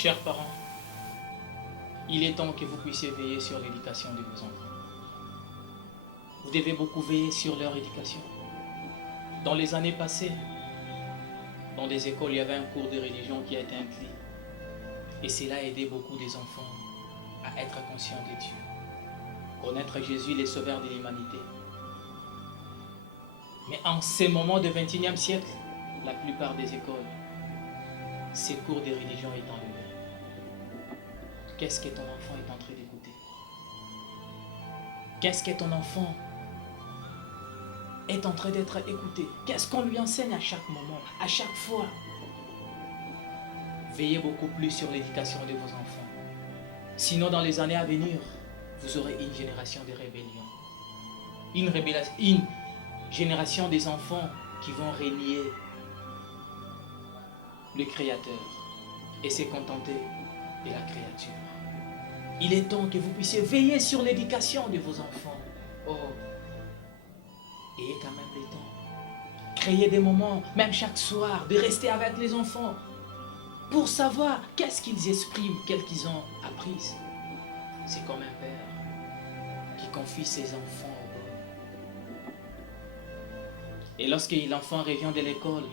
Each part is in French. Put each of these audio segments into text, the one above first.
Chers parents, il est temps que vous puissiez veiller sur l'éducation de vos enfants. Vous devez beaucoup veiller sur leur éducation. Dans les années passées, dans des écoles, il y avait un cours de religion qui a été inclus. Et cela a aidé beaucoup des enfants à être conscients de Dieu. Connaître Jésus, le sauveur de l'humanité. Mais en ces moments du XXIe siècle, la plupart des écoles, ces cours de religion est enlevé. Qu'est-ce que ton enfant est en train d'écouter? Qu'est-ce que ton enfant est en train d'être écouté? Qu'est-ce qu'on lui enseigne à chaque moment, à chaque fois? Veillez beaucoup plus sur l'éducation de vos enfants. Sinon, dans les années à venir, vous aurez une génération de rébellion. Une génération des enfants qui vont renier le Créateur et se contenter de la créature. Il est temps que vous puissiez veiller sur l'éducation de vos enfants. Oh, ayez quand même le temps. Créez des moments, même chaque soir, de rester avec les enfants pour savoir qu'est-ce qu'ils expriment, qu'est-ce qu'ils ont appris. C'est comme un père qui confie ses enfants au bon. Et lorsque l'enfant revient de l'école,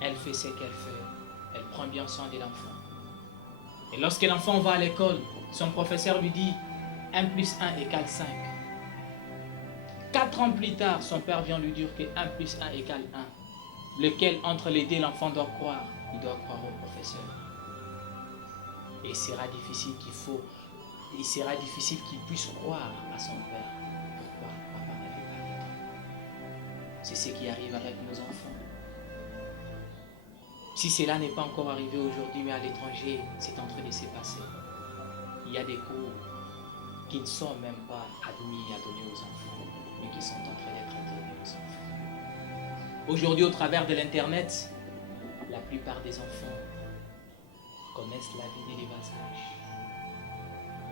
elle fait ce qu'elle fait. Elle prend bien soin de l'enfant. Et lorsque l'enfant va à l'école, son professeur lui dit 1 plus 1 égale 5. 4 ans plus tard, son père vient lui dire que 1 plus 1 égale 1. Lequel entre les deux l'enfant doit croire? Il doit croire au professeur. Et il sera difficile qu'il puisse croire à son père. Pourquoi papa n'avait pas le temps? C'est ce qui arrive avec nos enfants. Si cela n'est pas encore arrivé aujourd'hui, mais à l'étranger, c'est en train de se passer. Il y a des cours qui ne sont même pas admis à donner aux enfants, mais qui sont en train d'être donnés aux enfants. Aujourd'hui, au travers de l'Internet, la plupart des enfants connaissent la vie de l'évasage.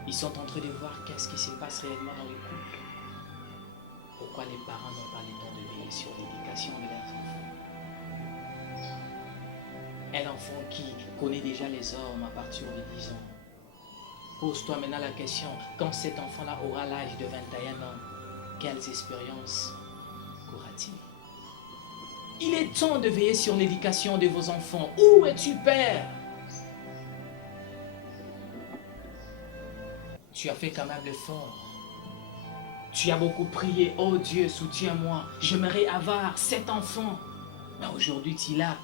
Ils sont en train de voir qu'est-ce qui se passe réellement dans les couples. Pourquoi les parents n'ont pas le temps de veiller sur l'éducation de leurs enfants? Un enfant qui connaît déjà les hommes à partir de 10 ans. Pose-toi maintenant la question, quand cet enfant-là aura l'âge de 21 ans, quelles expériences aura-t-il? Il est temps de veiller sur l'éducation de vos enfants. Où es-tu, Père? Tu as fait quand même l'effort. Tu as beaucoup prié. Oh Dieu, soutiens-moi. J'aimerais avoir cet enfant. Mais aujourd'hui, tu l'as.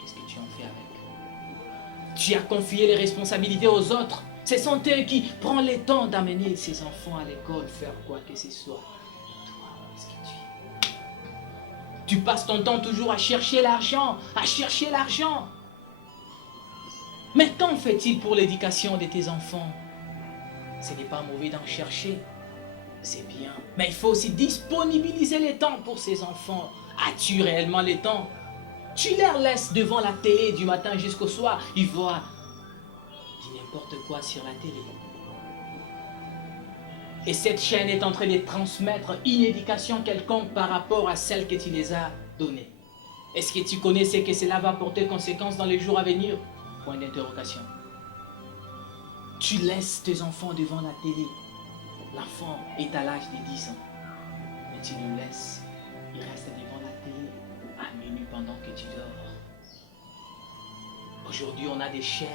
Qu'est-ce que tu en fais avec? Tu as confié les responsabilités aux autres. Ce sont eux qui prennent le temps d'amener ces enfants à l'école, faire quoi que ce soit. Toi, qu'est-ce que tu es? Tu passes ton temps toujours à chercher l'argent, à chercher l'argent. Mais qu'en fait-il pour l'éducation de tes enfants? Ce n'est pas mauvais d'en chercher, c'est bien. Mais il faut aussi disponibiliser le temps pour ces enfants. As-tu réellement le temps? Tu les laisses devant la télé du matin jusqu'au soir, ils voient n'importe quoi sur la télé. Et cette chaîne est en train de transmettre une éducation quelconque par rapport à celle que tu les as donnée. Est-ce que tu connais ce que cela va porter conséquence dans les jours à venir? Point d'interrogation. Tu laisses tes enfants devant la télé. L'enfant est à l'âge de 10 ans. Mais tu le laisses. Il reste devant la télé à minuit pendant que tu dors. Aujourd'hui, on a des chaînes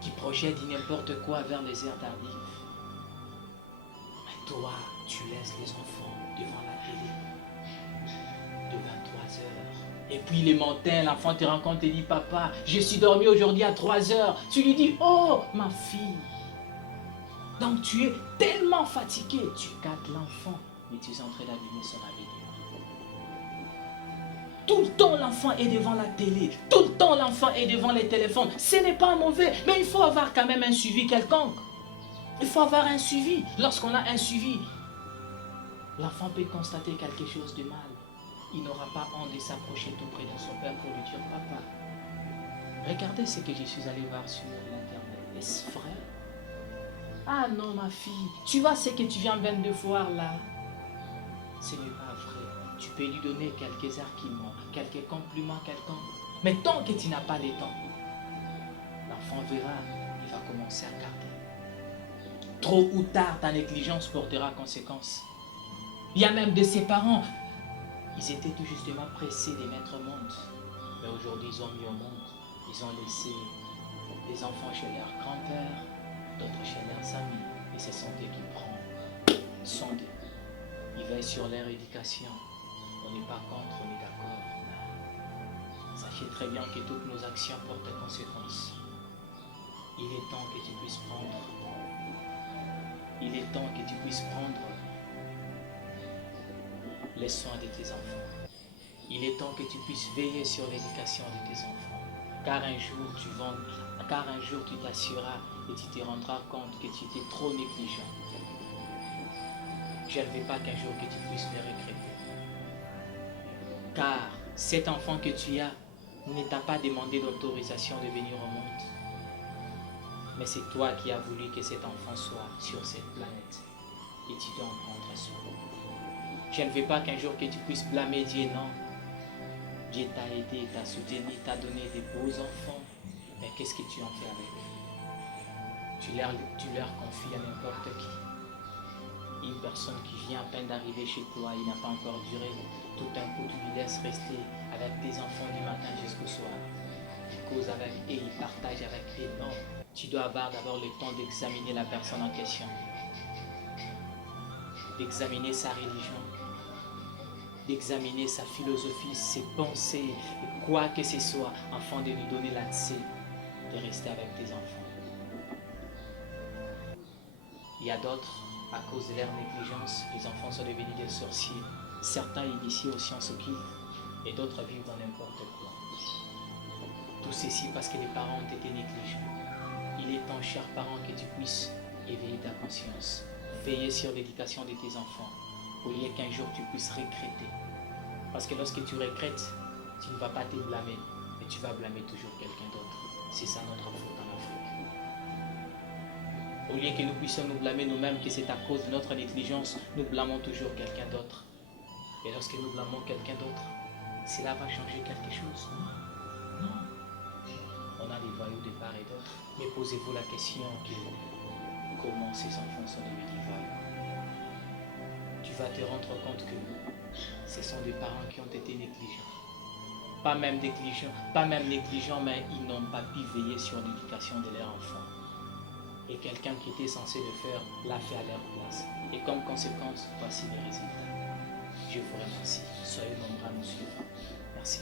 qui projettent n'importe quoi vers les aires tardives. Mais toi, tu laisses les enfants devant la télé de 23 heures. Et puis les matins, l'enfant te rencontre et dit, papa, je suis dormi aujourd'hui à 3 heures. Tu lui dis, oh, ma fille. Donc tu es tellement fatigué, tu gâtes l'enfant, mais tu es en train d'abîmer son avenir. Tout le temps, l'enfant est devant la télé. Tout le temps, l'enfant est devant les téléphones. Ce n'est pas mauvais, mais il faut avoir quand même un suivi quelconque. Il faut avoir un suivi. Lorsqu'on a un suivi, l'enfant peut constater quelque chose de mal. Il n'aura pas honte de s'approcher tout près de son père pour lui dire, papa, regardez ce que je suis allé voir sur l'internet. Est-ce vrai? Ah non, ma fille, tu vois ce que tu viens de voir là? Ce n'est pas vrai. Tu peux lui donner quelques arguments, quelques compliments quelconques. Mais tant que tu n'as pas les temps, l'enfant verra, il va commencer à garder. Trop ou tard, ta négligence portera conséquence. Il y a même de ses parents, ils étaient tout justement pressés de mettre au monde. Mais aujourd'hui, ils ont mis au monde. Ils ont laissé des enfants chez leur grand-père, d'autres chez leurs amis. Et ce sont eux qui prennent soin d'eux. Ils veillent sur leur éducation. On n'est pas contre, on est d'accord. Sachez très bien que toutes nos actions portent des conséquences. Il est temps que tu puisses prendre. Il est temps que tu puisses prendre les soins de tes enfants. Il est temps que tu puisses veiller sur l'éducation de tes enfants. Car un jour tu t'assureras et tu te rendras compte que tu étais trop négligent. Je ne veux pas qu'un jour que tu puisses le regretter. Car cet enfant que tu as ne t'a pas demandé l'autorisation de venir au monde. Mais c'est toi qui as voulu que cet enfant soit sur cette planète. Et tu dois en prendre soin. Je ne veux pas qu'un jour que tu puisses blâmer Dieu, non. Dieu t'a aidé, t'a soutenu, t'a donné des beaux enfants. Mais qu'est-ce que tu en fais avec? Tu leur confies à n'importe qui. Une personne qui vient à peine d'arriver chez toi, il n'a pas encore duré. Tout un coup, tu lui laisses rester avec tes enfants du matin jusqu'au soir. Il cause avec eux, il partage avec eux. Non, tu dois avoir d'abord le temps d'examiner la personne en question. D'examiner sa religion, d'examiner sa philosophie, ses pensées, et quoi que ce soit, afin de lui donner l'accès de rester avec tes enfants. Il y a d'autres, à cause de leur négligence, les enfants sont devenus des sorciers. Certains initiés aux sciences occultes et d'autres vivent dans n'importe quoi. Tout ceci parce que les parents ont été négligents. Il est temps, chers parents, que tu puisses éveiller ta conscience, veiller sur l'éducation de tes enfants, au lieu qu'un jour tu puisses regretter. Parce que lorsque tu regrettes, tu ne vas pas te blâmer, mais tu vas blâmer toujours quelqu'un d'autre. C'est ça notre faute en Afrique. Au lieu que nous puissions nous blâmer nous-mêmes, que c'est à cause de notre négligence, nous blâmons toujours quelqu'un d'autre. Et lorsque nous blâmons quelqu'un d'autre, cela va changer quelque chose? Non. Non. On a des voyous de part et d'autre. Mais posez-vous la question comment ces enfants sont devenus voyous? Tu vas te rendre compte que ce sont des parents qui ont été négligents. Pas même négligents, mais ils n'ont pas pu veiller sur l'éducation de leur enfant. Et quelqu'un qui était censé le faire l'a fait à leur place. Et comme conséquence, voici les résultats. Je vous remercie. Soyez nombreux à nous suivre. Merci.